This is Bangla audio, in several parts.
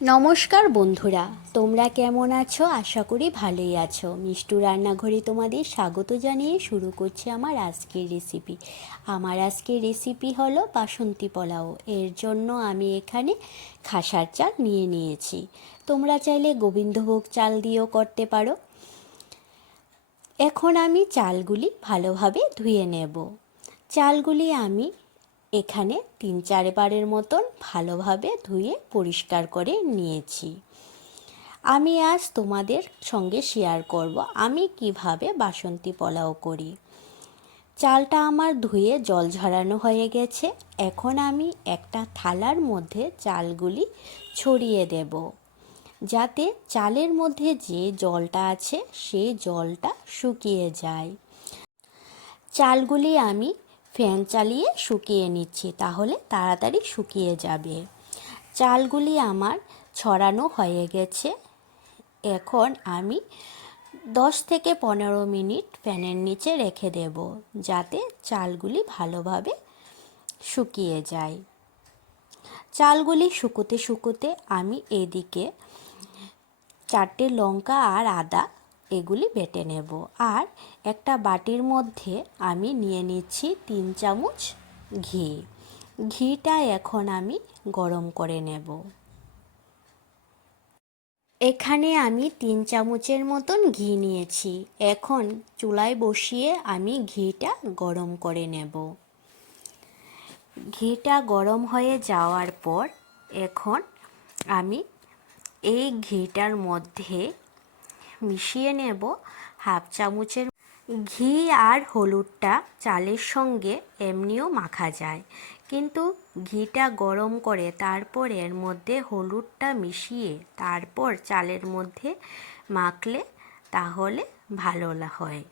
নমস্কার বন্ধুরা, তোমরা কেমন আছো? আশা করি ভালোই আছো। মিষ্টু রান্নাঘরে তোমাদের স্বাগত জানিয়ে শুরু করছি আমার আজকের রেসিপি। আমার আজকের রেসিপি হলো বাসন্তী পোলাও। এর জন্য আমি এখানে খাসার চাল নিয়ে নিয়েছি। তোমরা চাইলে গোবিন্দভোগ চাল দিয়েও করতে পারো। এখন আমি চালগুলি ভালোভাবে ধুয়ে নেব। চালগুলি আমি এখানে 3-4 বারের মতন ভালোভাবে ধুয়ে পরিষ্কার করে নিয়েছি। আমি আজ তোমাদের সঙ্গে শেয়ার করব আমি কিভাবে বাসন্তী পোলাও করি। চালটা আমার ধুয়ে জল ঝরানো হয়ে গেছে। এখন আমি একটা থালার মধ্যে চালগুলি ছড়িয়ে দেব, যাতে চালের মধ্যে যে জলটা আছে সেই জলটা শুকিয়ে যায়। চালগুলি আমি ফ্যান চালিয়ে শুকিয়ে নিচ্ছি, তাহলে তাড়াতাড়ি শুকিয়ে যাবে। চালগুলি আমার ছড়ানো হয়ে গেছে। এখন আমি 10 থেকে 15 মিনিট ফ্যানের নিচে রেখে দেব, যাতে চালগুলি ভালোভাবে শুকিয়ে যায়। চালগুলি শুকোতে শুকোতে আমি এদিকে 4টে লঙ্কা আর আদা এগুলি বেটে নেব। আর একটা বাটির মধ্যে আমি নিয়ে নিচ্ছি 3 চামচ ঘি। ঘিটা এখন আমি গরম করে নেব। এখানে আমি 3 চামচের মতন ঘি নিয়েছি। এখন চুলায় বসিয়ে আমি ঘিটা গরম করে নেব। ঘিটা গরম হয়ে যাওয়ার পর এখন আমি এই ঘিটার মধ্যে মিশিয়ে নেব হাফ চামচের ঘি। আর হলুদটা চালের সঙ্গে এমনিও মাখা যায়, কিন্তু ঘিটা গরম করে তারপর এর মধ্যে হলুদটা মিশিয়ে তারপর চালের মধ্যে মাখলে তাহলে ভালো হয়।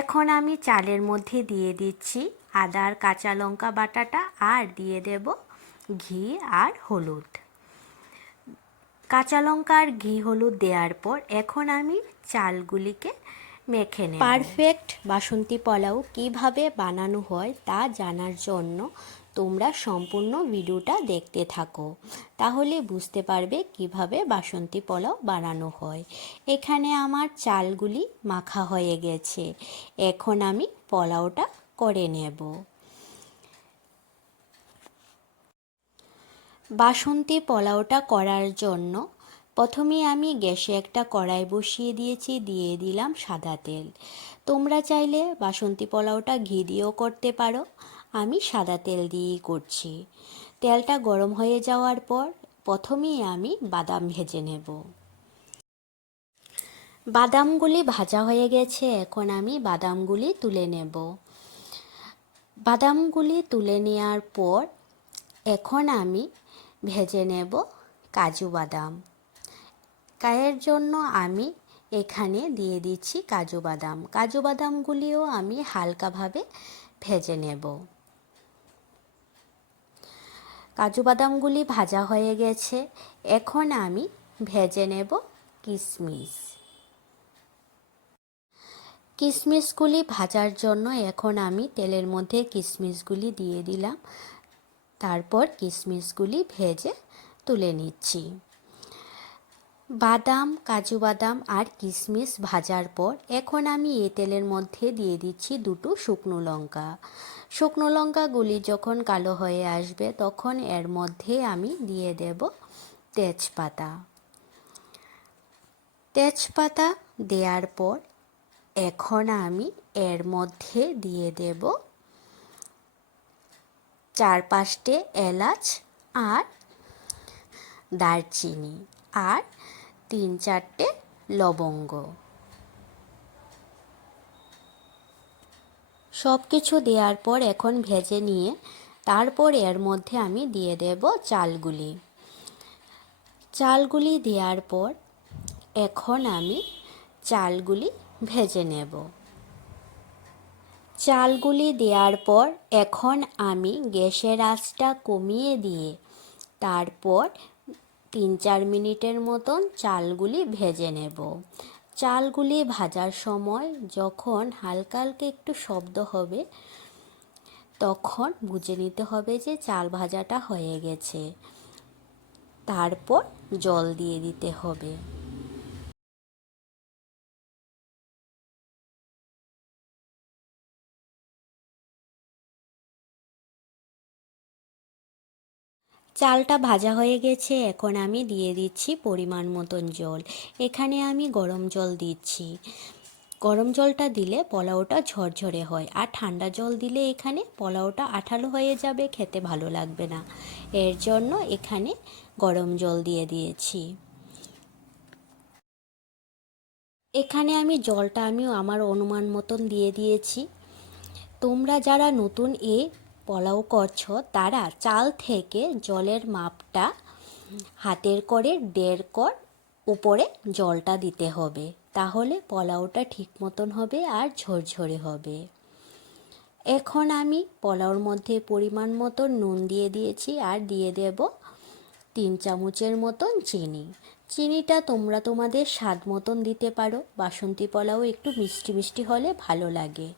এখন আমি চালের মধ্যে দিয়ে দিচ্ছি আদা আর কাঁচা লঙ্কা বাটাটা, আর দিয়ে দেব ঘি আর হলুদ। কাঁচা লঙ্কা আর ঘি হলুদ দেওয়ার পর এখন আমি চালগুলিকে মেখে নেব। পারফেক্ট বাসন্তী পোলাও কিভাবে বানানো হয় তা জানার জন্য তোমরা সম্পূর্ণ ভিডিওটা দেখতে থাকো, তাহলে বুঝতে পারবে কিভাবে বাসন্তী পোলাও বানানো হয়। এখানে আমার চালগুলি মাখা হয়ে গেছে। এখন আমি পোলাওটা করে নেব। বাসন্তী পোলাওটা করার জন্য প্রথমে আমি গ্যাসে একটা কড়াই বসিয়ে দিয়েছি, দিয়ে দিলাম সাদা তেল। তোমরা চাইলে বাসন্তী পোলাওটা ঘি দিয়েও করতে পারো, আমি সাদা তেল দিয়েই করছি। তেলটা গরম হয়ে যাওয়ার পর প্রথমেই আমি বাদাম ভেজে নেব। বাদামগুলি ভাজা হয়ে গেছে, এখন আমি বাদামগুলি তুলে নেব। বাদামগুলি তুলে নেওয়ার পর এখন আমি ভেজে নেব কাজু বাদাম। এর জন্য আমি এখানে দিয়ে দিচ্ছি কাজু বাদাম। কাজু বাদামগুলিও আমি হালকাভাবে ভেজে নেব। কাজু বাদামগুলি ভাজা হয়ে গেছে, এখন আমি ভেজে নেব কিশমিশ। কিশমিশগুলি ভাজার জন্য এখন আমি তেলের মধ্যে কিশমিশগুলি দিয়ে দিলাম, তারপর কিশমিশগুলি ভেজে তুলে নিচ্ছি। বাদাম, কাজু বাদাম আর কিশমিশ ভাজার পর এখন আমি এই তেলের মধ্যে দিয়ে দিচ্ছি 2টো শুকনো লঙ্কা। শুকনো লঙ্কাগুলি যখন কালো হয়ে আসবে তখন এর মধ্যে আমি দিয়ে দেব তেজপাতা। তেজপাতা দেওয়ার পর এখন আমি এর মধ্যে দিয়ে দেব 4-5টে এলাচ আর দারচিনি আর 3-4টে লবঙ্গ। সব কিছু দেওয়ার পর এখন ভেজে নিয়ে তারপর এর মধ্যে আমি দিয়ে দেব চালগুলি। চালগুলি দেওয়ার পর এখন আমি চালগুলি ভেজে নেব। চালগুলি দেওয়ার পর এখন আমি গ্যাসের আঁচটা কমিয়ে দিয়ে তারপর 3-4 মিনিটের মতন চালগুলি ভেজে নেব। চালগুলি ভাজার সময় যখন হালকা হালকা একটু শব্দ হবে তখন বুঝে নিতে হবে যে চাল ভাজাটা হয়ে গেছে। তারপর জল দিয়ে দিতে হবে। চালটা ভাজা হয়ে গেছে, এখন আমি দিয়ে দিচ্ছি পরিমাণ মতন জল। এখানে আমি গরম জল দিচ্ছি। গরম জলটা দিলে পোলাওটা ঝরঝরে হয়, আর ঠান্ডা জল দিলে এখানে পোলাওটা আঠালো হয়ে যাবে, খেতে ভালো লাগবে না। এর জন্য এখানে গরম জল দিয়ে দিয়েছি। এখানে আমি জলটা আমার অনুমান মতন দিয়ে দিয়েছি। তোমরা যারা নতুন পোলাও করছো তারা চাল থেকে জলের মাপটা হাতের করে 1.5 কর উপরে জলটা দিতে হবে, তাহলে পোলাওটা ঠিক মতন হবে আর ঝরঝরে হবে। এখন আমি পোলাওর মধ্যে পরিমাণ মতো নুন দিয়ে দিয়েছি, আর দিয়ে দেব 3 চামচের মতন চিনি। চিনিটা তোমরা তোমাদের স্বাদ মতন দিতে পারো, বাসন্তী পোলাও একটু মিষ্টি মিষ্টি হলে ভালো লাগে,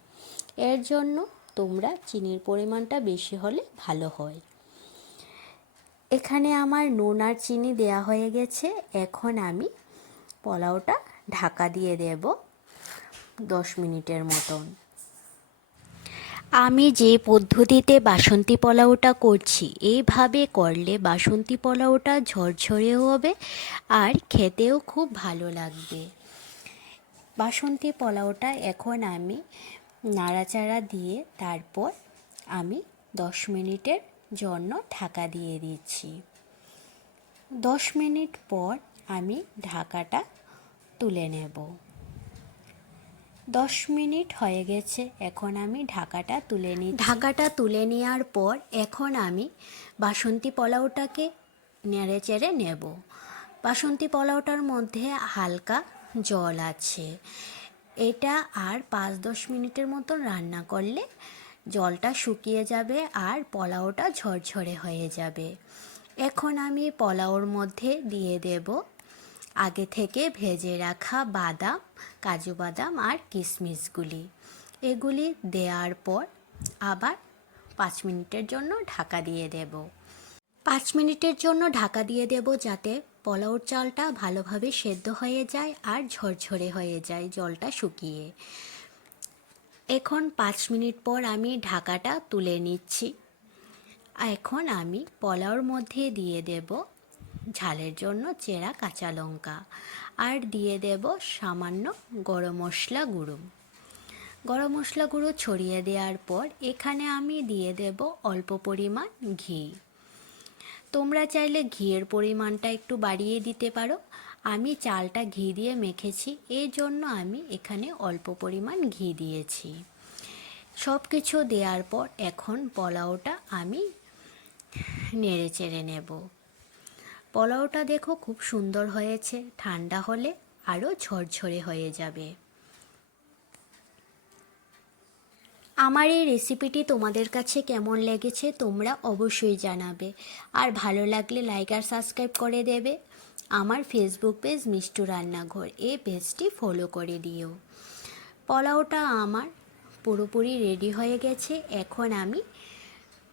এর জন্য তোমরা চিনির পরিমাণটা বেশি হলে ভালো হয়। এখানে আমার নুন আর চিনি দেয়া হয়ে গেছে। এখন আমি পোলাওটা ঢাকা দিয়ে দেব 10 মিনিটের মতন। আমি যে পদ্ধতিতে বাসন্তী পোলাওটা করছি, এইভাবে করলে বাসন্তী পোলাওটা ঝরঝরেও হবে আর খেতেও খুব ভালো লাগবে। বাসন্তী পোলাওটা এখন আমি নাড়াচাড়া দিয়ে তারপর আমি 10 মিনিটের জন্য ঢাকা দিয়ে দিচ্ছি। 10 মিনিট পর আমি ঢাকাটা তুলে নেব। 10 মিনিট হয়ে গেছে, এখন আমি ঢাকাটা তুলে নিই। ঢাকাটা তুলে নেওয়ার পর এখন আমি বাসন্তী পোলাওটাকে নেড়ে চেড়ে নেব। বাসন্তী পোলাওটার মধ্যে হালকা জল আছে, এটা আর 5-10 মিনিটের মতন রান্না করলে জলটা শুকিয়ে যাবে আর পোলাওটা ঝরঝরে হয়ে যাবে। এখন আমি পোলাওর মধ্যে দিয়ে দেব আগে থেকে ভেজে রাখা বাদাম, কাজু বাদাম আর কিশমিশগুলি। এগুলি দেওয়ার পর আবার 5 মিনিটের জন্য ঢাকা দিয়ে দেব। 5 মিনিটের জন্য ঢাকা দিয়ে দেব যাতে পোলাওর চালটা ভালোভাবে সেদ্ধ হয়ে যায় আর ঝরঝরে হয়ে যায় জলটা শুকিয়ে। এখন 5 মিনিট পর আমি ঢাকাটা তুলে নিচ্ছি। এখন আমি পোলাওর মধ্যে দিয়ে দেব ঝালের জন্য চেরা কাঁচা লঙ্কা, আর দিয়ে দেব সামান্য গরম মশলা গুঁড়ো। গরম মশলা গুঁড়ো ছড়িয়ে দেওয়ার পর এখানে আমি দিয়ে দেব অল্প পরিমাণ ঘি। তোমরা চাইলে ঘিয়ের পরিমাণটা একটু বাড়িয়ে দিতে পারো। আমি চালটা ঘি দিয়ে মেখেছি, এই জন্য আমি এখানে অল্প পরিমাণ ঘি দিয়েছি। সব কিছু দেওয়ার পর এখন পোলাওটা আমি নেড়ে চেড়ে নেব। পোলাওটা দেখো খুব সুন্দর হয়েছে, ঠান্ডা হলে আরও ঝরঝরে হয়ে যাবে। আমার এই রেসিপিটি তোমাদের কাছে কেমন লেগেছে তোমরা অবশ্যই জানাবে, আর ভালো লাগলে লাইক আর সাবস্ক্রাইব করে দেবে। আমার ফেসবুক পেজ মিষ্টু রান্নাঘর, এই পেজটি ফলো করে দিও। পোলাওটা আমার পুরোপুরি রেডি হয়ে গেছে, এখন আমি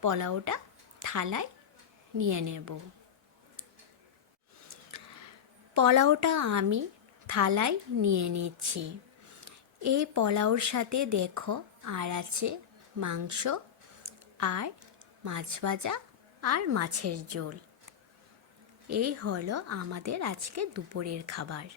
পোলাওটা থালায় নিয়ে নেব। পোলাওটা আমি থালায় নিয়ে নিচ্ছি। এই পোলাওর সাথে দেখো আর আছে মাংস আর মাছ ভাজা আর মাছের ঝোল। এই হলো আমাদের আজকে দুপুরের খাবার।